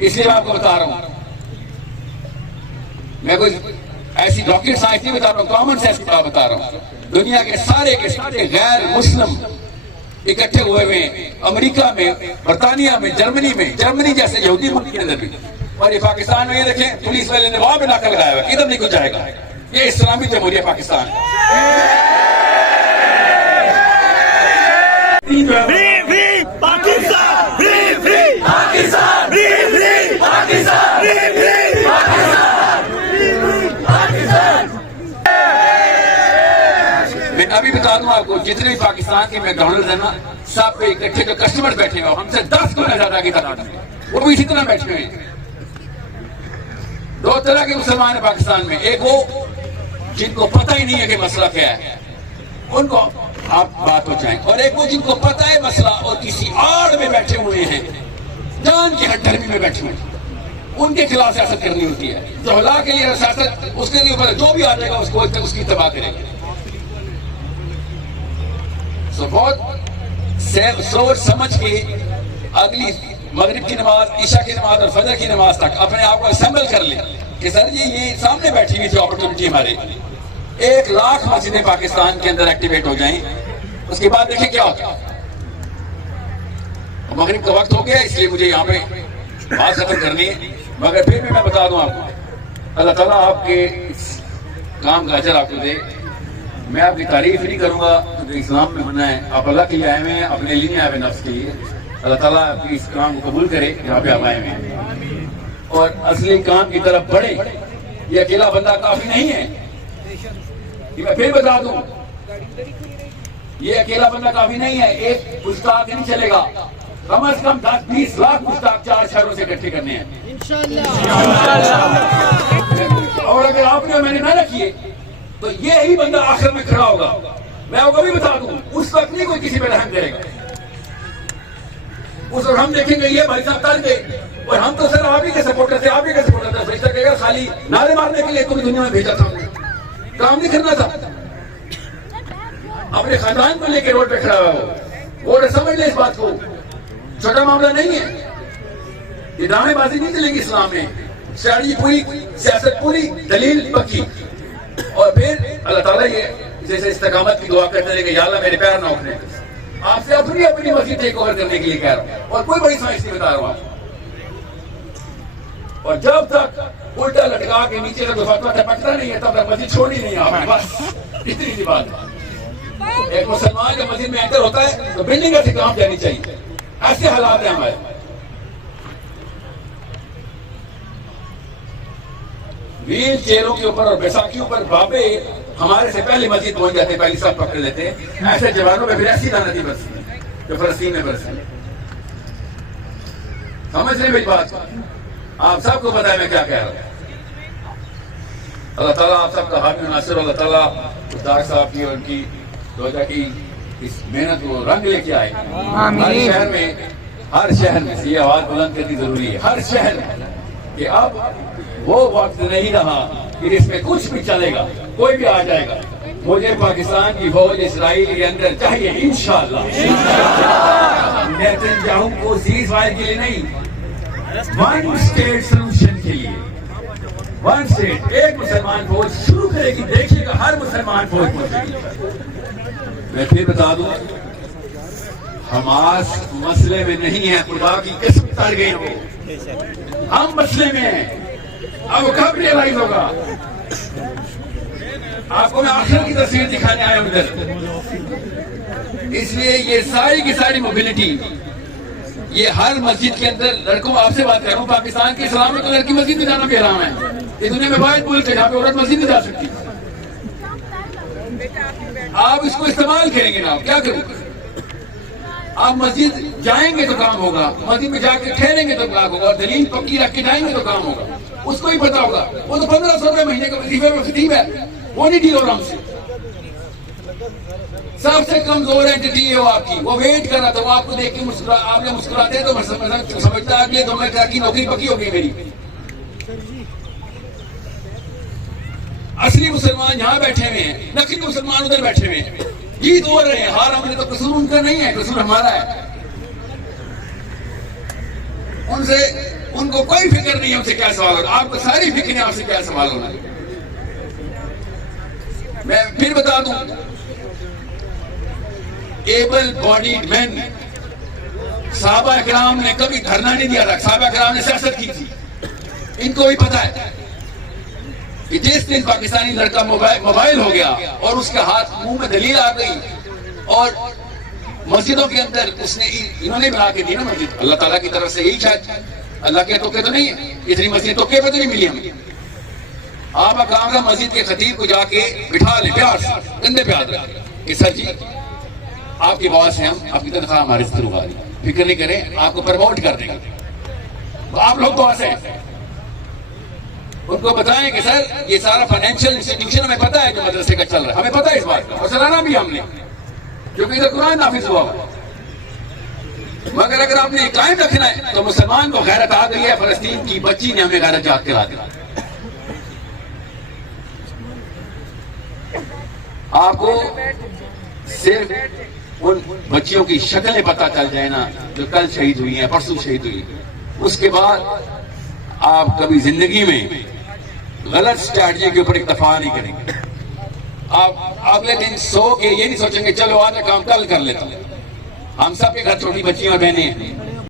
اس لیے میں آپ کو بتا رہا ہوں، میں کوئی ایسی راکٹ سائنس نہیں بتا رہا ہوں، کامن سینس کی بات بتا رہا ہوں۔ دنیا کے سارے غیر مسلم اکٹھے ہوئے ہیں، امریکہ میں، برطانیہ میں، جرمنی جیسے یہودی ملک کے اندر بھی، اور یہ پاکستان میں یہ دیکھیں پولیس والے نے وہاں پہ ناکہ لگایا ہوا، ادھر نہیں کچھ جائے گا۔ یہ اسلامی جمہوریہ پاکستان ہے۔ میں ابھی بتا دوں آپ کو، جتنے بھی پاکستان کے میکڈونلڈز ہیں نا، سب پہ اکٹھے جو کسٹمر بیٹھے ہوئے ہم سے 10 گنا زیادہ کی تعداد میں، وہ بھی اسی طرح بیٹھے ہوئے ہیں۔ دو طرح کے مسلمان ہیں پاکستان میں، ایک وہ جن کو پتہ ہی نہیں ہے کہ مسئلہ کیا ہے، ان کو آپ بات ہو جائیں، اور ایک وہ جن کو پتہ ہے مسئلہ اور کسی آڑ میں بیٹھے ہوئے ہیں، جان کی ہتھیلی میں بیٹھے ہوئے ہیں، ان کے خلاف سیاست کرنی ہوتی ہے۔ جو ہلا کے لیے سیاست، اس کے لیے جو بھی آ جائے گا اس کو اس کی تباہ کرے گا۔ بہت سوچ سمجھ کے اگلی مغرب کی نماز، عشاء کی نماز اور فجر کی نماز تک اپنے آپ کو اسمبل کر لیں کہ سر جی یہ سامنے بیٹھی ہوئی تھی اپرچونٹی ہمارے، 1,00,000 مسجدیں پاکستان کے اندر ایکٹیویٹ ہو جائیں، اس کے بعد دیکھیں کیا ہوتا ہے۔ مغرب کا وقت ہو گیا، اس لیے مجھے یہاں پہ بات ختم کرنی ہے، مگر پھر بھی میں بتا دوں آپ کو، اللہ تعالیٰ آپ کے اس کام کا اجر آپ کو دے۔ میں آپ کی تعریف نہیں کروں گا جو اسلام میں ہونا ہے، آپ اللہ کے لیے آئے ہوئے ہیں، اپنے لیے نہیں آئے ہوئے نفس کے لیے۔ اللہ تعالیٰ آپ کی اس کام کو قبول کرے جہاں پہ آپ آئے ہوئے ہیں، اور اصلی کام کی طرف بڑھے۔ یہ اکیلا بندہ کافی نہیں ہے، یہ میں پھر بتا دوں، یہ اکیلا بندہ کافی نہیں ہے، ایک مشتاق نہیں چلے گا، کم از کم 10-20 لاکھ مشتاق 4 شہروں سے اکٹھے کرنے ہیں اور اگر آپ نے میں نے نہ رکھیے تو یہی بندہ آخر میں کھڑا ہوگا۔ میں آپ کو بھی بتا دوں، اس وقت نہیں کوئی کسی پہ رحم کرے گا، اس وقت ہم دیکھیں گے یہ بھائی صاحب تر گئے، اور ہم تو سر آپ ہی کے سپورٹر تھے، آپ ہی کے سپورٹر تھے، فرشتہ کہے گا خالی نعرے مارنے کے لیے تمہیں دنیا میں بھیجا تھا، کام نہیں کرنا تھا۔ اپنے خاندان کو لے کے روڈ پہ کھڑا ہوا ہو، اور سمجھ لیں اس بات کو، چھوٹا معاملہ نہیں ہے، یہ ڈرامے بازی نہیں چلے گی اسلام میں، شرعی پوری، سیاست پوری، دلیل پکی۔ اور پھر اللہ تعالیٰ یہ جیسے استقامت کی دعا کرتے رہے کہ یا اللہ میرے پیر نہ اٹھنے، آپ سے اپنی مسجد ٹیک اوور کرنے کے لیے کہہ رہا ہوں، اور کوئی بڑی سائنس نہیں بتا رہا ہوں آپ کو۔ اور جب تک الٹا لٹکا کے نیچے کا دفعہ ٹپکتا نہیں ہے تب تک مسجد چھوڑی نہیں ہے آپ نے، بس اتنی سی بات ہے۔ ایک مسلمان جب مسجد میں انٹر ہوتا ہے تو بلڈنگ ایسے کام جانی چاہیے، ایسے حالات ہیں ہمارے۔ ویل چیئروں کے اوپر اور بیساکھیوں پر بابے ہمارے سے پہلے مسجد پہنچ جاتے، پہلی سب پکڑ لیتے ہیں، ایسے جوانوں میں پھر ایسی لعنتی برسی جو فلسطین میں برسی۔ سمجھ رہے میری بات؟ آپ سب کو پتا ہے میں کیا کہہ رہا ہوں۔ اللہ تعالیٰ آپ سب کا حامی و ناصر، اللہ تعالیٰ ڈاکٹر صاحب کی اور ان کی توجہ کی اس محنت کو رنگ لے کے آئے۔ ہر شہر میں سے یہ آواز بلند کرنی ضروری ہے، ہر شہر میں، کہ اب وہ وقت نہیں رہا کہ اس میں کچھ بھی چلے گا، کوئی بھی آ جائے گا۔ مجھے پاکستان کی فوج اسرائیل کے اندر چاہیے انشاءاللہ۔ نیتنیاہو کو سیز فائر کے لیے نہیں، ون اسٹیٹ سلوشن کے لیے، ون اسٹیٹ، ایک مسلمان فوج شروع کرے گی، دیکھیے گا ہر مسلمان فوج پہنچے گی۔ میں پھر بتا دوں، حماس مسئلے میں نہیں ہے، خدا کی قسم تر گئی ہو، ہم مسئلے میں ہیں۔ اب وہ کب ریئلائز ہوگا؟ آپ کو میں آخر کی تصویر دکھانے آیا ہوں ادھر۔ اس لیے یہ ساری کی ساری موبلٹی، یہ ہر مسجد کے اندر، لڑکوں آپ سے بات کر رہا ہوں، پاکستان کے اسلام میں تو لڑکی مسجد میں جانا بھی حرام ہے، یہ دنیا میں واحد ملک ہے جہاں پہ عورت مسجد نہیں جا سکتی۔ آپ اس کو استعمال کریں گے نا، کیا کریں؟ آپ مسجد جائیں گے تو کام ہوگا، مسجد میں جا کے ٹھہریں گے تو کام ہوگا، اور دلیل پکی رکھ کے جائیں گے تو کام ہوگا۔ اس کو ہی پتا ہوگا، وہ تو 1500 روپے مہینے کا وظیفے میں خطیب ہے، وہ نہیں ڈیل ہو رہا ہم سے۔ سب سے کمزور اینٹی ہے وہ آپ کی، وہ ویٹ کر رہا تھا، وہ آپ کو دیکھ کے آپ نے مسکراتے ہیں تو سمجھتا ہے کہ میں کی نوکری پکی ہو گئی میری۔ اصلی مسلمان یہاں بیٹھے ہوئے ہیں، نقلی مسلمان ادھر بیٹھے ہوئے ہیں، جیت ہو رہے ہیں، ہار ہم نے تو قصور ان کا نہیں ہے، قصور ہمارا ہے۔ ان سے ان کو کوئی فکر نہیں ہے ان سے کیا سوال ہونا، آپ کو ساری فکر ہے آپ سے کیا سوال ہونا ہے۔ میں پھر بتا دوں، ایبل باڈیڈ مین، صحابہ کرام نے کبھی دھرنا نہیں دیا تھا، صحابہ کرام نے سیاست کی تھی۔ ان کو بھی پتا ہے کہ جس دن پاکستانی لڑکا موبائل ہو گیا اور اس کے ہاتھ منہ میں دلیل آ گئی اور مسجدوں کے اندر اس نے انہوں نے بنا کے دی نا مسجد، اللہ تعالیٰ کی طرف سے، یہی شاید اللہ کے توقع تو نہیں ہے، اتنی مسجد توقع پہ تو نہیں ملی ہمیں۔ آپ کام کا مسجد کے خطیب کو جا کے بٹھا لیں پیار سے، کندھے پہ ہاتھ رکھ کہ سر جی آپ کی بات سے ہم آپ کی تنخواہ ہمارے سے رکا دیں، فکر نہیں کریں، آپ کو پروموٹ کر دیں گے۔ آپ لوگ تو ایسے ہیں، ان کو بتائیں کہ سر یہ سارا فائنینشیل انسٹیٹیوشن ہمیں پتا ہے جو مدرسے کا چل رہا ہے، ہمیں پتا ہے اس بات کا، اور چلانا بھی ہم نے، کیونکہ ادھر قرآن نافذ ہوا ہوا۔ مگر اگر آپ نے قائم رکھنا ہے تو مسلمان کو غیرت آ گئی ہے، فلسطین کی بچی نے ہمیں غیرت یاد کرا دیا۔ آپ کو صرف ان بچیوں کی شکلیں پتہ چل جائے نا جو کل شہید ہوئی ہیں، پرسوں شہید ہوئی، اس کے بعد آپ کبھی زندگی میں غلط اسٹریٹجی کے اوپر اکتفا نہیں کریں گے۔ آپ اگلے دن سو کے یہ نہیں سوچیں گے چلو آج کام کل کر لیتا ہوں۔ ہم سب کے گھر چھوٹی بچیاں اور بہنیں ہیں،